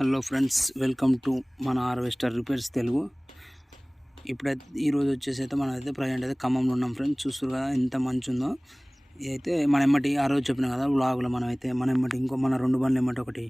Hello friends welcome to మన harvester repairs Telugu. ఇప్పుడైతే ఈరోజు వచ్చేసి అయితే మనం అయితే ప్రజెంట్ అయితే ఖమ్మంలో ఉన్నాం ఫ్రెండ్స్. చూస్తారు కదా ఎంత మంచి ఉందో అయితే మన ఎమ్మటి ఆ రోజు చెప్పిన కదా వ్లాగ్లో మనం అయితే మన ఎమ్మటి ఇంకో మన రెండు బండ్లు ఎమ్మటి ఒకటి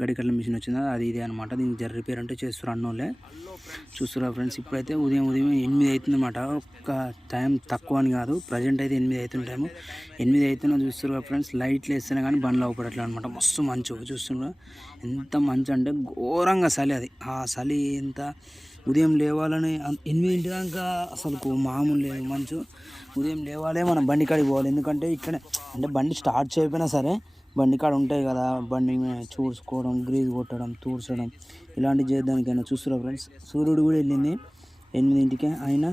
గడికట్ల మిషన్ వచ్చింది అది ఇదే అనమాట దీనికి జర రిపేర్ అంటే చేస్తారు అన్నోళ్ళే. చూస్తురా ఫ్రెండ్స్ ఇప్పుడైతే ఉదయం ఉదయం ఎనిమిది అవుతుంది అనమాట ఒక్క టైం తక్కువ అని కాదు ప్రజెంట్ అయితే ఎనిమిది అవుతుంది టైము ఎనిమిది అవుతున్నా చూస్తున్నారు ఫ్రెండ్స్ లైట్లు వేస్తేనే కానీ బండ్లు అవ్వట్లేదు అనమాట మస్తు మంచు చూస్తున్నారు ఎంత మంచు అంటే ఘోరంగా చలి అది. ఆ చలి ఎంత ఉదయం లేవాలని ఎనిమిది ఎనిమిదింటి దాకా అసలు మామూలు లేదు మంచు. ఉదయం లేవాలే మనం బండి కాడికి పోవాలి. ఎందుకంటే ఇక్కడ అంటే బండి స్టార్ట్ చేయకపోయినా సరే బండి కాడ ఉంటాయి కదా బండి మీద చూసుకోవడం గ్రీజ్ కొట్టడం తూర్చడం ఇలాంటివి చేయడానికైనా చూస్తున్నారు ఫ్రెండ్స్. సూర్యుడు కూడా వెళ్ళింది ఎనిమిదింటికి. అయినా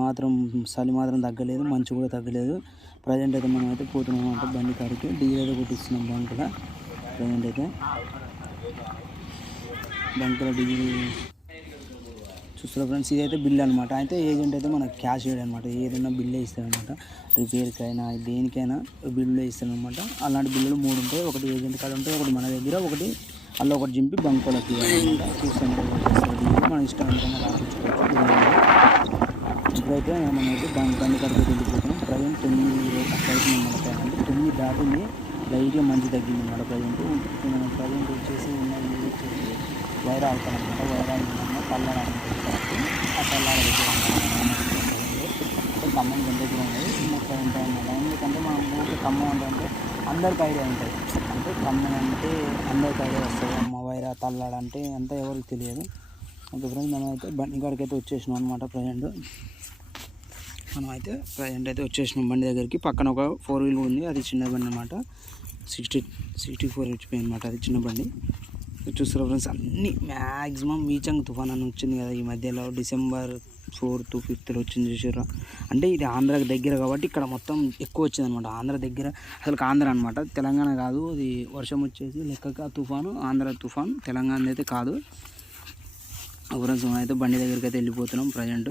మాత్రం చలి మాత్రం తగ్గలేదు మంచు కూడా తగ్గలేదు. ప్రజెంట్ అయితే మనం అయితే పోతున్నాం అంటే బండి కాడికి. డీజిల్ అయితే కొట్టిస్తున్నాం బంకులో. ప్రజెంట్ అయితే బంకులో డీజిల్ చూస్తున్నారు ఫ్రెండ్స్ ఇదైతే బిల్ అనమాట అయితే ఏజెంట్ అయితే మనకు క్యాష్ వేయడం అనమాట ఏదైనా బిల్లే ఇస్తాడనమాట రిపేర్కి అయినా దేనికైనా బిల్లులే ఇస్తాడనమాట అలాంటి బిల్లులు మూడు ఉంటాయి. ఒకటి ఏజెంట్ కాడ ఉంటాయి ఒకటి మన దగ్గర ఒకటి అలా ఒకటి చింపి బంకోలకి అనమాట మన ఇష్టం ఎంతైనా రాపించుకోవచ్చు ఇప్పుడైతే మనమైతే బంక్ బండి కడికి వెళ్ళిపోతున్నాం ప్రజెంట్ తొమ్మిది అట్లయితే అంటే తొమ్మిది దాటింది లైట్గా మంచి తగ్గింది మన ప్రజెంట్. ప్రజెంట్ వచ్చేసి ఉన్న వచ్చేసి వైరా అనమాట వైరా పల్లాడ ఆ పల్లాడ అంటే ఖమ్మం దగ్గర ఉన్నది మొత్తం ఉంటాయి అన్నమాట ఎందుకంటే మనం ఊరికి ఖమ్మం అంటే అందరికి ఐడియా ఉంటుంది అంటే ఖమ్మం అంటే అందరికి ఐడియా వస్తుంది అమ్మ వైరా తల్లాడ అంటే అంతా ఎవరికి తెలియదు ఓకే ఫ్రెండ్స్ మనం అయితే బండి కాడికి అయితే వచ్చేసినాం అనమాట ప్రజెంట్ మనం అయితే ప్రజెంట్ అయితే వచ్చేసినాం బండి దగ్గరికి పక్కన ఒక ఫోర్ వీల్ ఉంది అది చిన్న బండి అనమాట సిక్స్టీ సిక్స్టీ ఫోర్ హెచ్పి అనమాట అది చిన్న బండి చూస్తారు ఫ్రెండ్స్ అన్ని మ్యాక్సిమం మీచంగ్ తుఫాన్ అని వచ్చింది కదా ఈ మధ్యలో. డిసెంబర్ ఫోర్త్ ఫిఫ్త్లో వచ్చింది చూసారా అంటే ఇది ఆంధ్రాకి దగ్గర కాబట్టి ఇక్కడ మొత్తం ఎక్కువ వచ్చింది అనమాట ఆంధ్ర దగ్గర అసలు ఆంధ్ర అనమాట తెలంగాణ కాదు అది వర్షం వచ్చేసి లెక్కగా తుఫాను ఆంధ్ర తుఫాన్ తెలంగాణ అయితే కాదు. ఫ్రెండ్స్ అయితే బండి దగ్గరికి అయితే వెళ్ళిపోతున్నాం ప్రజెంట్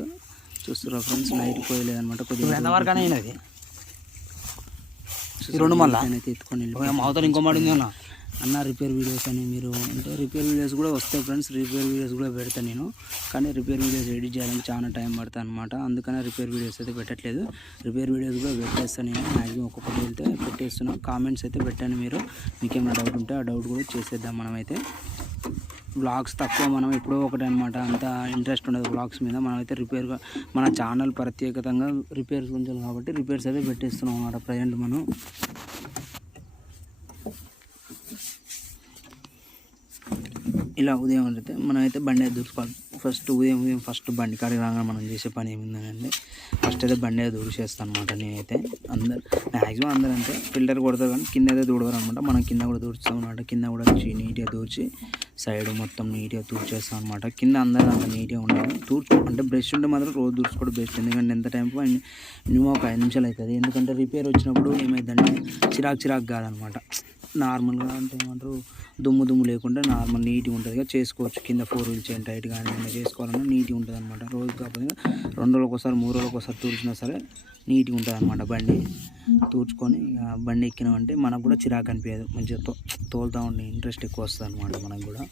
చూస్తున్నారు ఫ్రెండ్స్ లైట్ పోయలేదన్నమాట. కొద్దిగా ఎంతవరకు అయినది. రెండు మళ్ళీ? అయితే ఎత్తుకొని వెళ్ళి అవతల ఇంకో మాట ఉంది అన్న. అన్న రిపేర్ వీడియోస్ అని మీరు అంటే రిపేర్ వీడియోస్ కూడా వస్తాయి ఫ్రెండ్స్. రిపేర్ వీడియోస్ కూడా పెడతాను నేను. కానీ రిపేర్ వీడియోస్ ఎడిట్ చేయడానికి చాలా టైం పడుతుంది అనమాట అందుకనే రిపేర్ వీడియోస్ అయితే పెట్టట్లేదు. రిపేర్ వీడియోస్ కూడా పెట్టేస్తాను నేను. మ్యాక్సిమం ఒక్కొక్కటి వెళ్తే పెట్టేస్తున్నాను కామెంట్స్ అయితే పెట్టాను మీరు. మీకేమైనా డౌట్ ఉంటే ఆ డౌట్ కూడా చేసేద్దాం మనమైతే. వ్లాగ్స్ తక్కువ మనం ఎప్పుడో ఒకటి అనమాట అంత ఇంట్రెస్ట్ ఉండదు వ్లాగ్స్ మీద. మనమైతే రిపేర్గా రిపేర్ మన ఛానల్ ప్రత్యేకతంగా రిపేర్స్ ఉంచాలి కాబట్టి రిపేర్స్ అయితే పెట్టేస్తున్నాం అన్నమాట ప్రజెంట్ మనం. ఇలా ఉదయం అయితే మనం అయితే బండి అయితే దూర్చుకోవాలి. ఫస్ట్ ఉదయం ఉదయం ఫస్ట్ బండి కాడికి రాగానే మనం చేసే పని ఏముందంటే ఫస్ట్ అయితే బండి అయితే దూడిచేస్తాను అనమాట నేనైతే. అందరు మ్యాక్సిమం అందరూ అంటే ఫిల్టర్ కొడతారు కానీ కింద అయితే దూడవరు అనమాట మనం కింద కూడా దూడుస్తాం అనమాట కింద కూడా నీట్గా దూర్చి సైడ్ మొత్తం నీట్గా తూర్చేస్తాం అనమాట కింద అందరూ అంత నీట్గా ఉండాలి. తూర్చు అంటే బ్రష్ ఉంటే మాత్రం రోజు దూర్చుకోవడం బెస్ట్ ఎందుకంటే ఎంత టైం మినిమం ఒక ఐదు నిమిషాలు అవుతుంది. ఎందుకంటే రిపేర్ వచ్చినప్పుడు ఏమైందంటే చిరాకు చిరాకు కాదనమాట నార్మల్గా అంటే ఏమంటారు దుమ్ము దుమ్ము లేకుండా నార్మల్ నీట్గా ఉంటుంది చేసుకోవచ్చు. కింద ఫోర్ వీల్ చైన్ టైట్ కానీ ఏమైనా చేసుకోవాలన్నా నీట్గా ఉంటుంది అనమాట రోజు కాకపోతే రెండు రోజులకు ఒకసారి మూడు రోజులకు ఒకసారి తూర్చినా సరే నీట్గా ఉంటుంది అనమాట బండి. తూర్చుకొని ఇక బండి ఎక్కినామంటే మనకు కూడా చిరాకు అనిపించదు మంచిగా తో తోలుతూ ఉండే ఇంట్రెస్ట్ ఎక్కువ వస్తుంది అనమాట మనకు కూడా.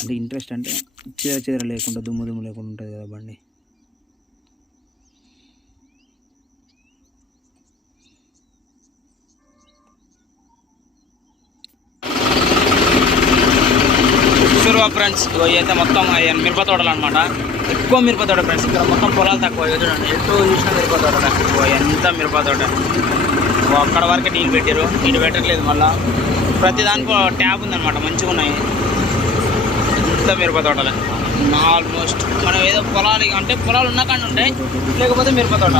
అంటే ఇంట్రెస్ట్ అంటే చీర చీర లేకుండా దుమ్ము దుమ్ము లేకుండా ఉంటుంది కదా బండి. ఫ్రెండ్స్ అయితే మొత్తం అయ్యి మిరప తోటలు అనమాట ఎక్కువ మిరప తోట ఫ్రెండ్స్ ఇక్కడ మొత్తం పొలాలు తక్కువ చూడండి. ఎటు చూసిన మిరప తోట ఎంత మిరప తోట. అక్కడ వరకే నీళ్ళు పెట్టారు నీళ్ళు పెట్టట్లేదు మళ్ళా. ప్రతి దానికి ట్యాప్ ఉందన్నమాట మంచిగా ఉన్నాయి. ఎంత మిరప తోటలే. ఆల్మోస్ట్ మనం ఏదో పొలాలు అంటే పొలాలు ఉన్న ఉంటాయి లేకపోతే మిరప తోట.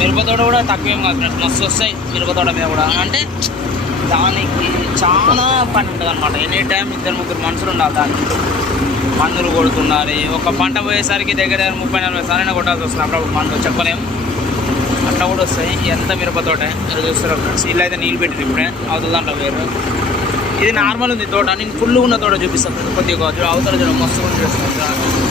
మిరప తోట కూడా తక్కువేం కాదు ఫ్రెండ్స్ మస్తు వస్తాయి మిరప తోట మీద కూడా. అంటే దానికి చాలా పని ఉంటుంది అనమాట ఎనీ టైం ఇద్దరు ముగ్గురు మనుషులు ఉండాలి దానికి. మందులు కొడుతున్నారు. ఒక పంట పోయేసరికి దగ్గర దగ్గర ముప్పై నలభై సార్లు కొట్టాల్సి వస్తుంది. అప్పుడప్పుడు మందు చెప్పలేం. అట్లా కూడా వస్తాయి. ఎంత మిరపతోట. మీరు చూస్తారు ఫ్రెండ్స్. ఇల్లు అయితే నీళ్ళు పెట్టింది ఇప్పుడే. అవతల దాంట్లో వేరు. ఇది నార్మల్ ఉంది తోట. నేను ఫుల్ ఉన్న తోట చూపిస్తాను. కొద్దిగా అవతల చూడ మస్తు కూడా చూస్తాను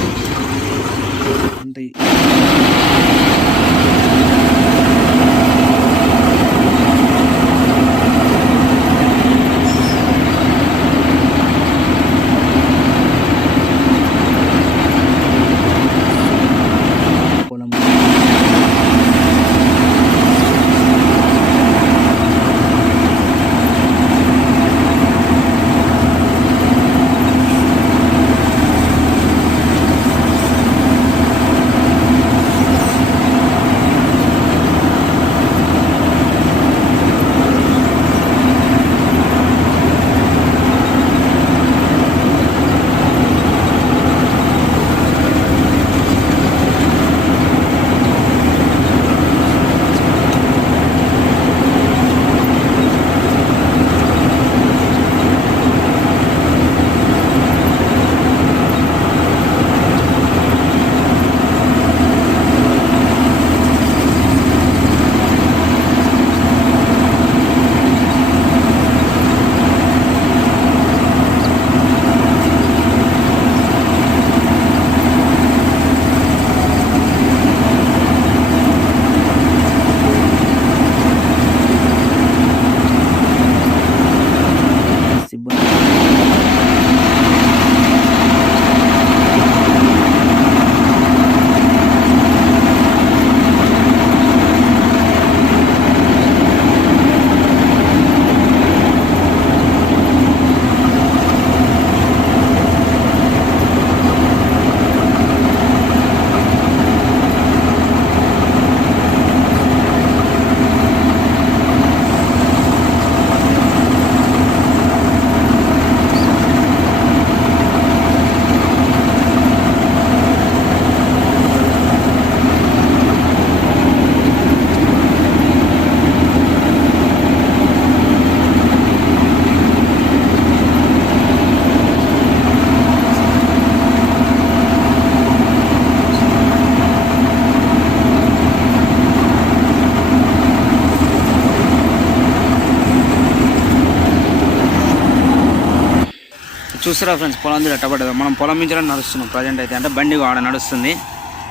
చూసారా ఫ్రెండ్స్ పొలం ఎట్ట పడ్డదో మనం పొలం నుంచి నడుస్తున్నాం ప్రజెంట్ అయితే. అంటే బండి ఆడ నడుస్తుంది.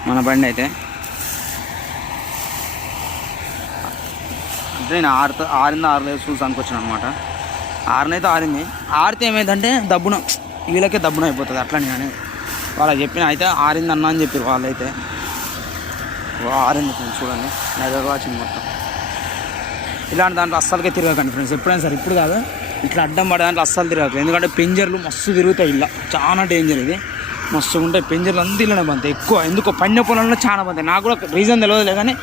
మన బండి అయితే. అంటే నేను ఆరుతో ఆరింది ఆరలేదు చూసానికి వచ్చాను అనమాట ఆరునైతే ఆరింది. ఆరితే ఏమైందంటే దబ్బున వీళ్ళకే దబ్బున అయిపోతుంది. అట్లా నేను వాళ్ళకి చెప్పిన అయితే ఆరింది అన్న అని చెప్పారు వాళ్ళైతే. ఓ ఆరింది ఫ్రెండ్స్ చూడండి. నెల వచ్చింది మొత్తం. ఇలాంటి దాంట్లో అస్సలకే తిరగకండి ఫ్రెండ్స్. ఎప్పుడైనా సరే ఇప్పుడు కాదు. ఇట్లా అడ్డం పడే దాంట్లో అస్సలు తిరగదు ఎందుకంటే పెంజర్లు మస్తు తిరుగుతాయి ఇలా. చాలా డేంజర్ ఇది. మస్తు ఉంటాయి. పెంజర్లు అంతా ఇళ్ళనే పంతే ఎక్కువ. ఎందుకో పన్నె పొలంలో చాలా బంతాయి. నాకు కూడా రీజన్ తెలియదులే కానీ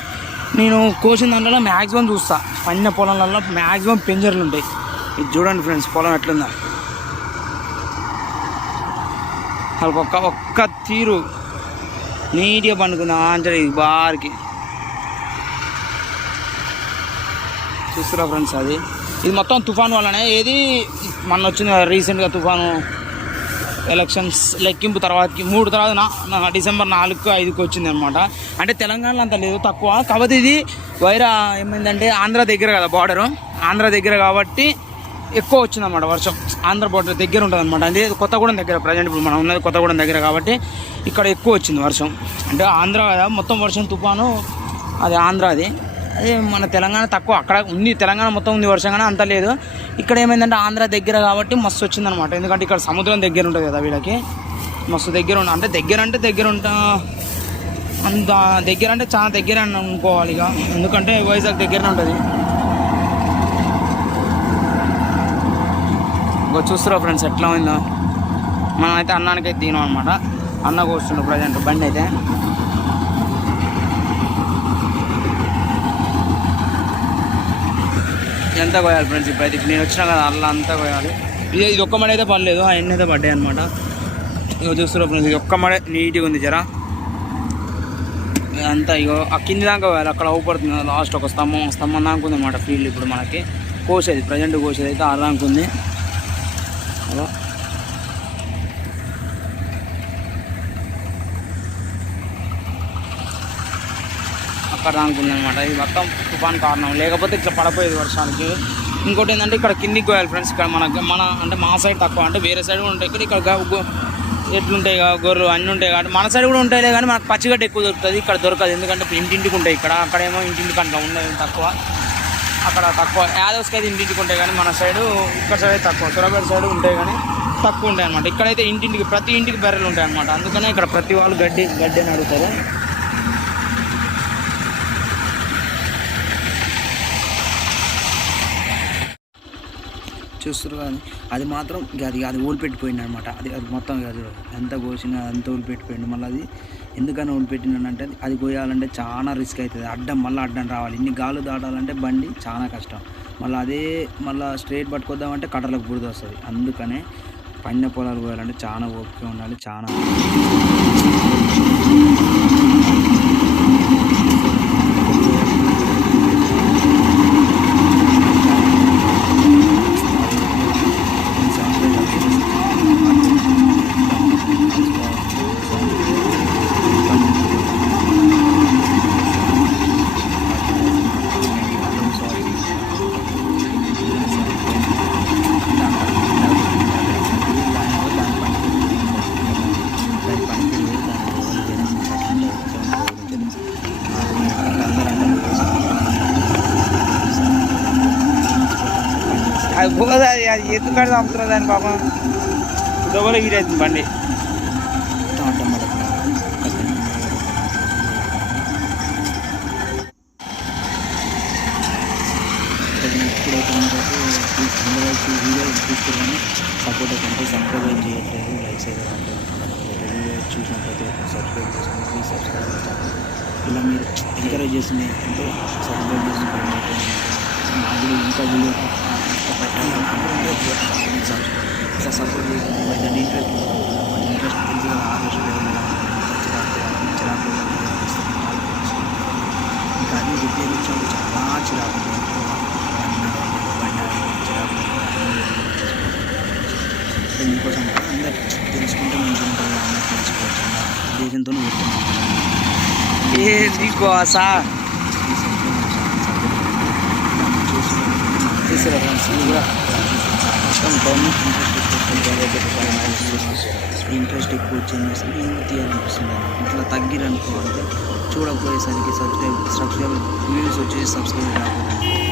నేను కోసిన దాంట్లో మ్యాక్సిమం చూస్తా. పన్నె పొలంలలో మ్యాక్సిమం పెంజర్లు ఉంటాయి. ఇది చూడండి ఫ్రెండ్స్ పొలం ఎట్లుందా. వాళ్ళకి ఒక్క ఒక్క తీరు నీట్గా పండుకుందా. అంటే బారికి. చూస్తురా ఫ్రెండ్స్ అది. ఇది మొత్తం తుఫాన్ వల్లనే. ఏది? మొన్న వచ్చింది రీసెంట్గా తుఫాను ఎలక్షన్స్ లెక్కింపు తర్వాతకి మూడు తర్వాత నా డిసెంబర్ నాలుగు ఐదుకి వచ్చింది అనమాట అంటే తెలంగాణలో అంత లేదు తక్కువ. కాబట్టి ఇది వైరా ఏమైందంటే ఆంధ్ర దగ్గర కదా బార్డరు ఆంధ్ర దగ్గర కాబట్టి ఎక్కువ వచ్చిందన్నమాట వర్షం. ఆంధ్ర బార్డర్ దగ్గర ఉంటుంది అనమాట అది కొత్తగూడెం దగ్గర ప్రజెంట్ ఇప్పుడు మనం ఉన్నది కొత్తగూడెం దగ్గర కాబట్టి ఇక్కడ ఎక్కువ వచ్చింది వర్షం. అంటే ఆంధ్ర కదా మొత్తం వర్షం తుఫాను అది ఆంధ్ర అది మన తెలంగాణ తక్కువ. అక్కడ ఉంది తెలంగాణ మొత్తం ఉంది వర్షం కానీ అంత లేదు. ఇక్కడ ఏమైందంటే ఆంధ్ర దగ్గర కాబట్టి మస్తు వచ్చిందనమాట ఎందుకంటే ఇక్కడ సముద్రం దగ్గర ఉంటుంది కదా వీళ్ళకి. మస్తు దగ్గర ఉన్న అంటే దగ్గర అంటే దగ్గర ఉంటా. అంత దగ్గర అంటే చాలా దగ్గర అని అనుకోవాలి ఇక. ఎందుకంటే వైజాగ్ దగ్గరనే ఉంటుంది. ఇంకో చూస్తురా ఫ్రెండ్స్ ఎట్లా ఉందో. మనం అయితే అన్నానికి అయితే తినాం అనమాట అన్న కూర్చుండు ప్రజెంట్ బండి అయితే. ఎంత కోయాలి ఫ్రెండ్స్ ఇప్పుడు నేను వచ్చినా కదా అల్లా అంతా కోయాలి ఇది ఇది ఒక్క మడ అయితే పడలేదు. ఆ ఎన్ని అయితే పడ్డాయి అనమాట ఇక చూస్తున్నా ఫ్రెండ్స్ ఇది ఒక్క మడే నీట్గా ఉంది జరా. అంతా ఇగో ఆ కింది దాకా పోయాలి అక్కడ అవుపడుతుంది లాస్ట్ ఒక స్తంభం స్తంభం దాకా ఉంది అనమాట ఫీల్డ్ ఇప్పుడు మనకి. కోసేది ప్రజెంట్ కోసేది అయితే ఆరు దాకా ఉంది. అలా. అక్కడ దాకా ఇది మొత్తం తుఫాన్ కారణం. లేకపోతే ఇట్లా పడపోయేది వర్షానికి. ఇంకోటి ఏంటంటే ఇక్కడ కిందికి పోయాలి ఫ్రెండ్స్ ఇక్కడ మనకి మన అంటే మా సైడ్ తక్కువ. అంటే వేరే సైడ్ కూడా ఉంటాయి. ఇక్కడ ఇక్కడ ఎట్లుంటాయి కదా గొర్రెలు అన్నీ ఉంటాయి కాబట్టి మన సైడ్ కూడా ఉంటాయిలే కానీ మనకు పచ్చిగడ్డ ఎక్కువ దొరుకుతుంది. ఇక్కడ దొరకదు. ఎందుకంటే ఇంటింటికి ఉంటాయి. ఇక్కడ అక్కడేమో ఇంటింటికి అట్లా ఉండదు తక్కువ. అక్కడ తక్కువ. యాదవ్స్కి అయితే ఇంటింటికి ఉంటాయి కానీ మన సైడు ఇక్కడ సైడ్ అయితే తక్కువ. సురపేట సైడ్ ఉంటాయి కానీ తక్కువ ఉంటాయి అనమాట ఇక్కడైతే ఇంటింటికి ప్రతి ఇంటికి బర్రెలు ఉంటాయి అనమాట అందుకనే ఇక్కడ ప్రతి వాళ్ళు గడ్డి గడ్డి అని అడుగుతారు. చూస్తారు కానీ అది మాత్రం అది అది ఓడిపెట్టిపోయింది అనమాట అది అది మొత్తం ఇక ఎంత కోసినా అంత ఓడిపెట్టిపోయింది మళ్ళీ అది ఎందుకని ఓడిపెట్టినానంటే అది- అది కోయాలంటే చాలా రిస్క్ అవుతుంది అడ్డం మళ్ళీ అడ్డం రావాలి. ఇన్ని గాలు దాటాలంటే బండి చాలా కష్టం. మళ్ళీ అదే మళ్ళీ స్ట్రైట్ పట్టుకొద్దామంటే కట్టలకు బురద వస్తుంది. అందుకనే పండిన పొలాలు కోయాలంటే చాలా ఓపిక ఉండాలి చాలా అది పోదు అది ఎందుకంటే చంపుతున్నారు దాని పాపం దొంగలు గిరేది బండి సపోర్ట్ అయితే సబ్స్క్రైబ్ చేయట్లేదు లైక్స్ అయితే చూసిన ప్రతి ఒక్కరు సబ్స్క్రైబ్ చేసుకోండి ప్లీజ్ సబ్స్క్రైబ్ చేసుకోండి ఇలా మీరు ఎంకరేజ్ చేస్తుంది అంటే సబ్స్క్రైబ్ నాకు ఇంకా వీడియో ఇట్లా సపోర్ట్ చేయండి కొంచెం ఇంట్రెస్ట్ కొంచెం ఇంట్రెస్ట్ తెలిసి ఆలోచన చిరాకు ఇంకా అన్ని రిపేర్ ఇచ్చినప్పుడు చాలా చిరాకు దీనికోసం అందరు తెలుసుకుంటే మంచిగా ఉంటుంది అందరూ తెలుసుకోవచ్చు అన్న ఉద్దేశంతో ఏ నీకో సార్ చూసారా ఫ్రెండ్స్ ఇది కూడా. మొత్తం గవర్నమెంట్ ఇంట్రెస్ట్ ఇంట్రెస్ట్ ఎక్కువ వచ్చింది నేను కూడా తీయాలనిపిస్తుంది ఇట్లా తగ్గిరనుకోవాలంటే చూడకపోయేసరికి సబ్స్క్రైబ్ సబ్స్క్రైబ్ వ్యూస్ వచ్చేసి సబ్స్క్రైబ్ రాకపోతే